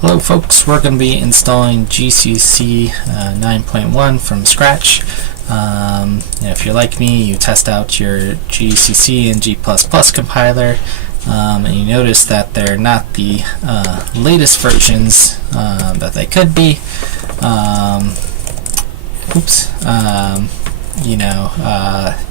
Hello folks, we're going to be installing GCC 9.1 from scratch. If you're like me, you test out your GCC and G++ compiler, and you notice that they're not the latest versions that they could be.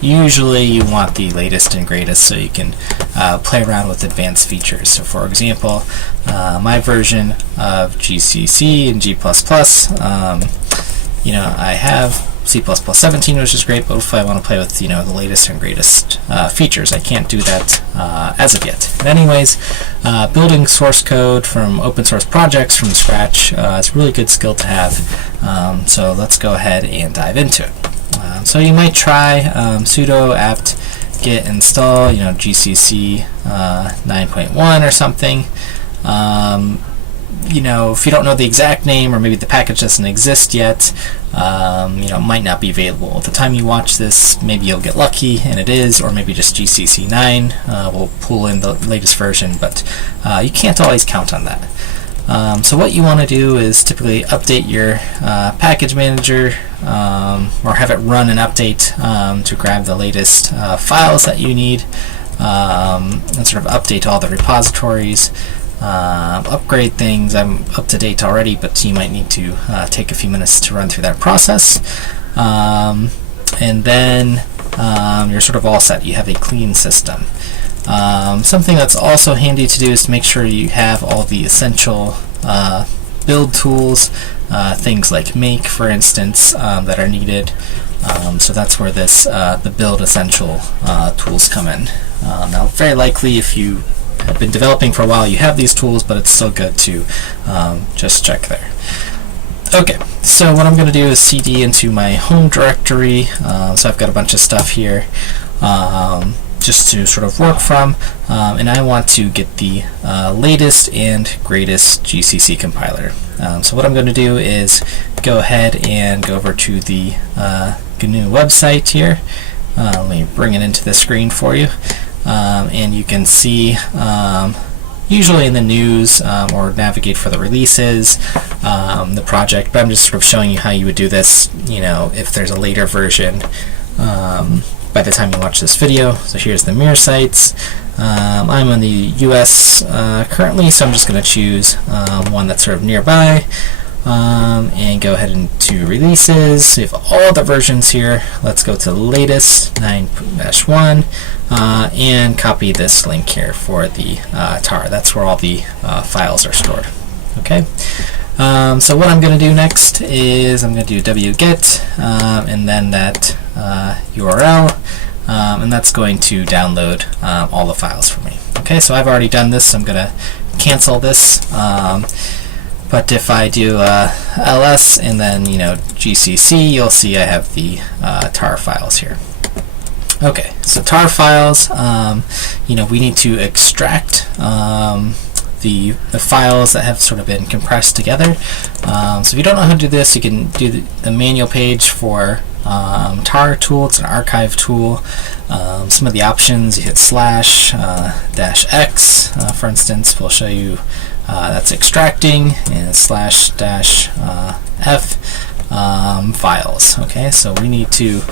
Usually you want the latest and greatest so you can play around with advanced features. So for example, my version of GCC and G++, I have C++ 17, which is great, but if I want to play with the latest and greatest features, I can't do that as of yet. But anyways, building source code from open source projects from scratch is a really good skill to have. So let's go ahead and dive into it. So you might try sudo apt get install GCC 9.1 or something. If you don't know the exact name, or maybe the package doesn't exist yet, it might not be available. At the time you watch this, maybe you'll get lucky and it is, or maybe just GCC9 will pull in the latest version, but you can't always count on that. So what you want to do is typically update your package manager, or have it run an update to grab the latest files that you need, and sort of update all the repositories. Upgrade things. I'm up to date already, but you might need to take a few minutes to run through that process, and then you're sort of all set. You have a clean system. Something that's also handy to do is to make sure you have all the essential build tools, things like make, for instance, that are needed. So that's where the build essential tools come in. Now, very likely, if you have been developing for a while, you have these tools, but it's still good to just check there. Okay, so what I'm going to do is cd into my home directory. So I've got a bunch of stuff here just to sort of work from, and I want to get the latest and greatest GCC compiler. So what I'm going to do is go ahead and go over to the GNU website here. Let me bring it into the screen for you. And you can see usually in the news, or navigate for the releases, the project, but I'm just sort of showing you how you would do this if there's a later version by the time you watch this video. So here's the mirror sites. I'm in the US currently, so I'm just going to choose one that's sort of nearby, and go ahead into releases. So you have all the versions here. Let's go to the latest 9.1, and copy this link here for the tar. That's where all the files are stored. Okay. So what I'm going to do next is I'm going to do wget, and then that URL, and that's going to download all the files for me. Okay, so I've already done this, so I'm going to cancel this. But if I do ls and then GCC, you'll see I have the tar files here. Okay, so tar files, we need to extract the files that have sort of been compressed together. So if you don't know how to do this, you can do the manual page for tar tool. It's an archive tool. Some of the options, you hit /-x, for instance, will show you that's extracting, and /-f files. Okay, so we need to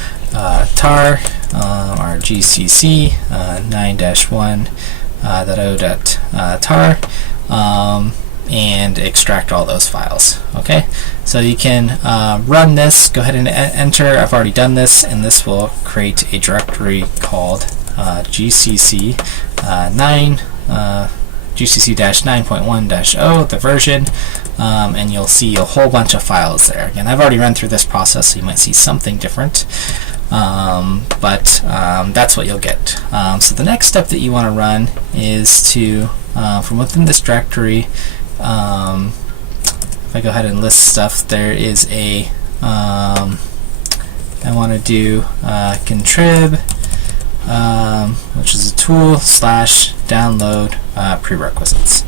tar our GCC 9.1.0.tar, and extract all those files. Okay, so you can run this. Go ahead and enter. I've already done this, and this will create a directory called GCC-9.1.0, the version, and you'll see a whole bunch of files there. Again, I've already run through this process, so you might see something different, but that's what you'll get. So the next step that you want to run is to, from within this directory, if I go ahead and list stuff, there is a, I want to do contrib, which is a tool /download prerequisites.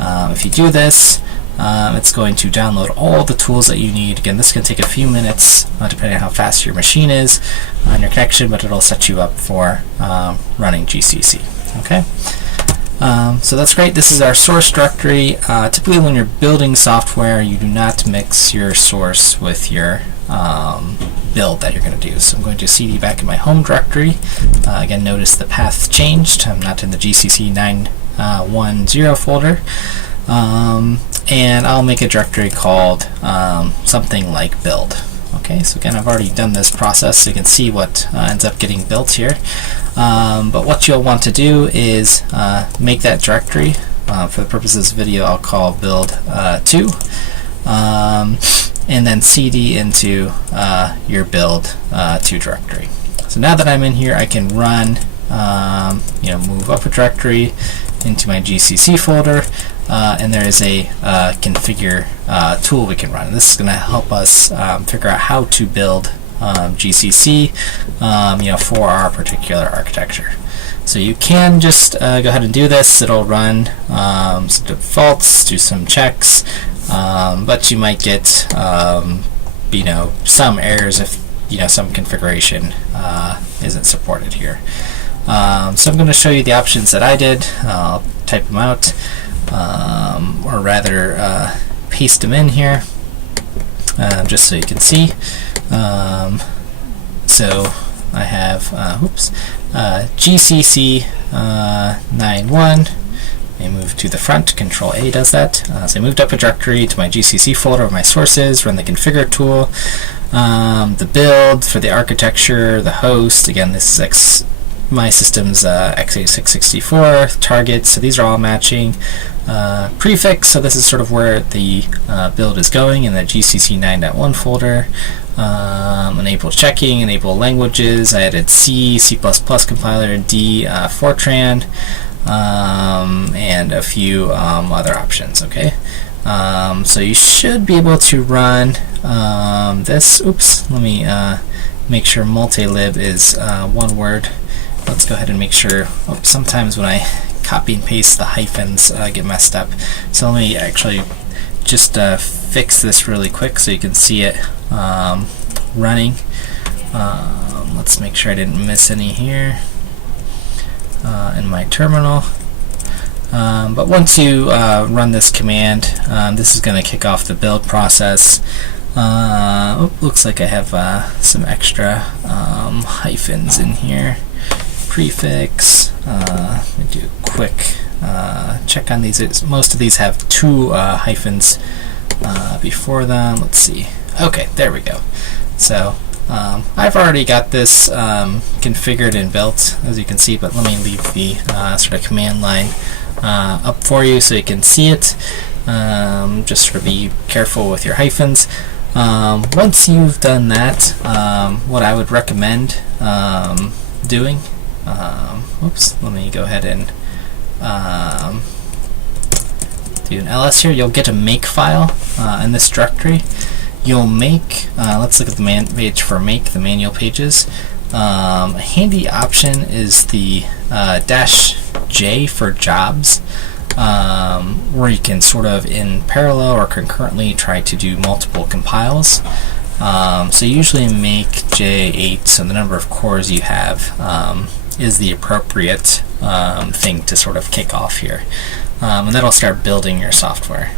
If you do this, it's going to download all the tools that you need. Again, this can take a few minutes depending on how fast your machine is and your connection, but it'll set you up for running GCC. Okay. So that's great. This is our source directory. Typically when you're building software, you do not mix your source with your build that you're going to do. So I'm going to cd back in my home directory. Again, notice the path changed. I'm not in the GCC-9.1.0 folder. And I'll make a directory called something like build. Okay, so again, I've already done this process, so you can see what ends up getting built here. But what you'll want to do is make that directory. For the purposes of this video, I'll call build 2, and then cd into your build 2 directory. So now that I'm in here, I can run, move up a directory into my GCC folder, and there is a configure tool we can run. And this is going to help us figure out how to build GCC, for our particular architecture. So you can just go ahead and do this. It'll run some defaults, do some checks, but you might get some errors if some configuration isn't supported here. So I'm going to show you the options that I did. I'll type them out, or rather paste them in here, just so you can see. So I have GCC 9.1. I move to the front. Control A does that. So I moved up a directory to my GCC folder of my sources. Run the configure tool. The build for the architecture, the host. Again, this is my system's x86-64 target, so these are all matching. Prefix, so this is sort of where the build is going in the GCC 9.1 folder. Enable checking, enable languages. I added C, C++ compiler, D, Fortran, and a few other options. Okay, so you should be able to run this. Oops, let me make sure multilib is one word. Let's go ahead and make sure. Sometimes when I copy and paste, the hyphens get messed up. So let me actually just fix this really quick so you can see it running. Let's make sure I didn't miss any here in my terminal. But once you run this command, this is going to kick off the build process. Looks like I have some extra hyphens in here. Prefix. Let me do a quick check on these. Most of these have 2 hyphens before them. Let's see. Okay, there we go. So I've already got this configured and built, as you can see, but let me leave the sort of command line up for you so you can see it. Just sort of be careful with your hyphens. Once you've done that, what I would recommend doing, let me go ahead and do an ls here. You'll get a make file in this directory. You'll make, let's look at the page for make, the manual pages. A handy option is the -J for jobs, where you can sort of in parallel or concurrently try to do multiple compiles. So usually make J8, so the number of cores you have is the appropriate thing to sort of kick off here. And that'll start building your software.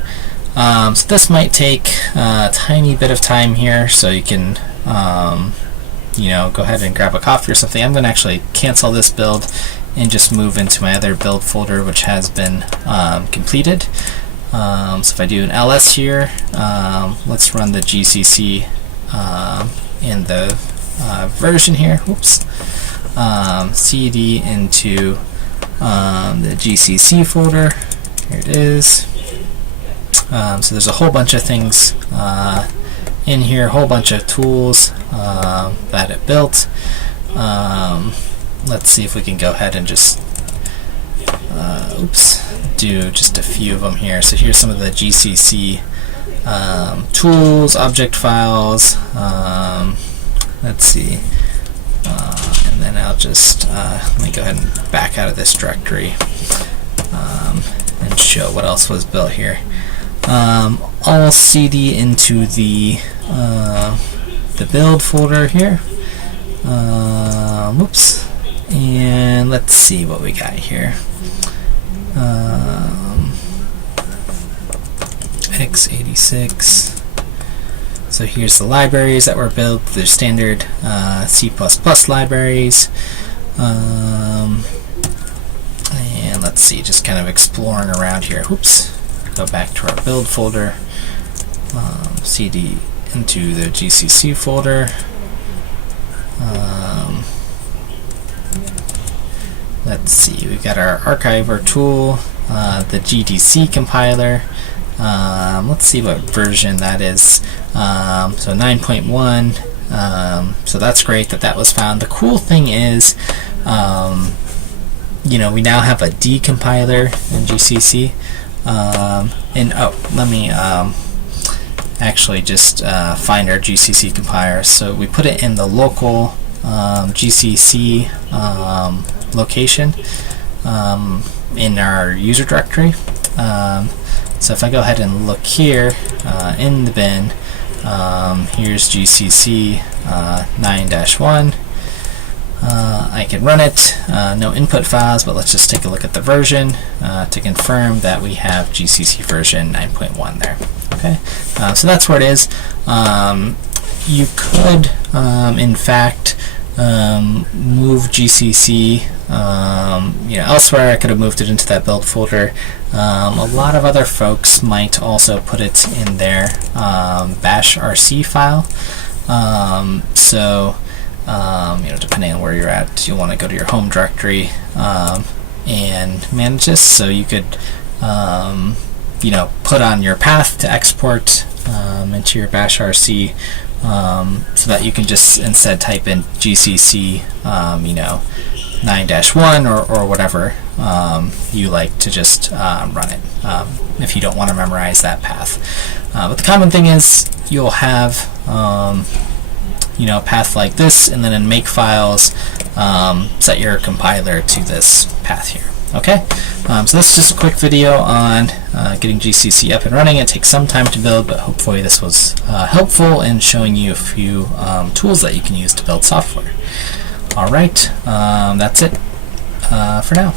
So this might take a tiny bit of time here, so you can go ahead and grab a coffee or something. I'm going to actually cancel this build and just move into my other build folder, which has been completed. So if I do an ls here, let's run the GCC in the version here. Oops. cd into the GCC folder. Here it is. So there's a whole bunch of things in here, a whole bunch of tools that it built. Let's see if we can go ahead and just do just a few of them here. So here's some of the GCC tools, object files. Let's see. And then I'll just let me go ahead and back out of this directory and show what else was built here. I'll cd into the build folder here. And let's see what we got here. x86. So here's the libraries that were built. They're standard C++ libraries. And let's see, just kind of exploring around here. Oops. Go back to our build folder. CD into the GCC folder. Let's see, we've got our archiver tool, the GDC compiler. Let's see what version that is. So 9.1. So that's great that was found. The cool thing is, you know, we now have a decompiler in GCC. And oh, let me actually just find our GCC compiler. So we put it in the local GCC location in our user directory. So if I go ahead and look here in the bin, here's GCC 9.1. I can run it, no input files, but let's just take a look at the version to confirm that we have GCC version 9.1 there. Okay, so that's where it is. You could, in fact, move GCC elsewhere. I could have moved it into that build folder. A lot of other folks might also put it in their bash RC file. Depending on where you're at, you'll want to go to your home directory and manage this. So you could put on your path to export into your bash RC, so that you can just instead type in GCC 9-1 or whatever you like to just run it, if you don't want to memorize that path. But the common thing is you'll have a path like this, and then in makefiles set your compiler to this path here. Okay, so this is just a quick video on getting GCC up and running. It takes some time to build, but hopefully this was helpful in showing you a few tools that you can use to build software. Alright, that's it for now.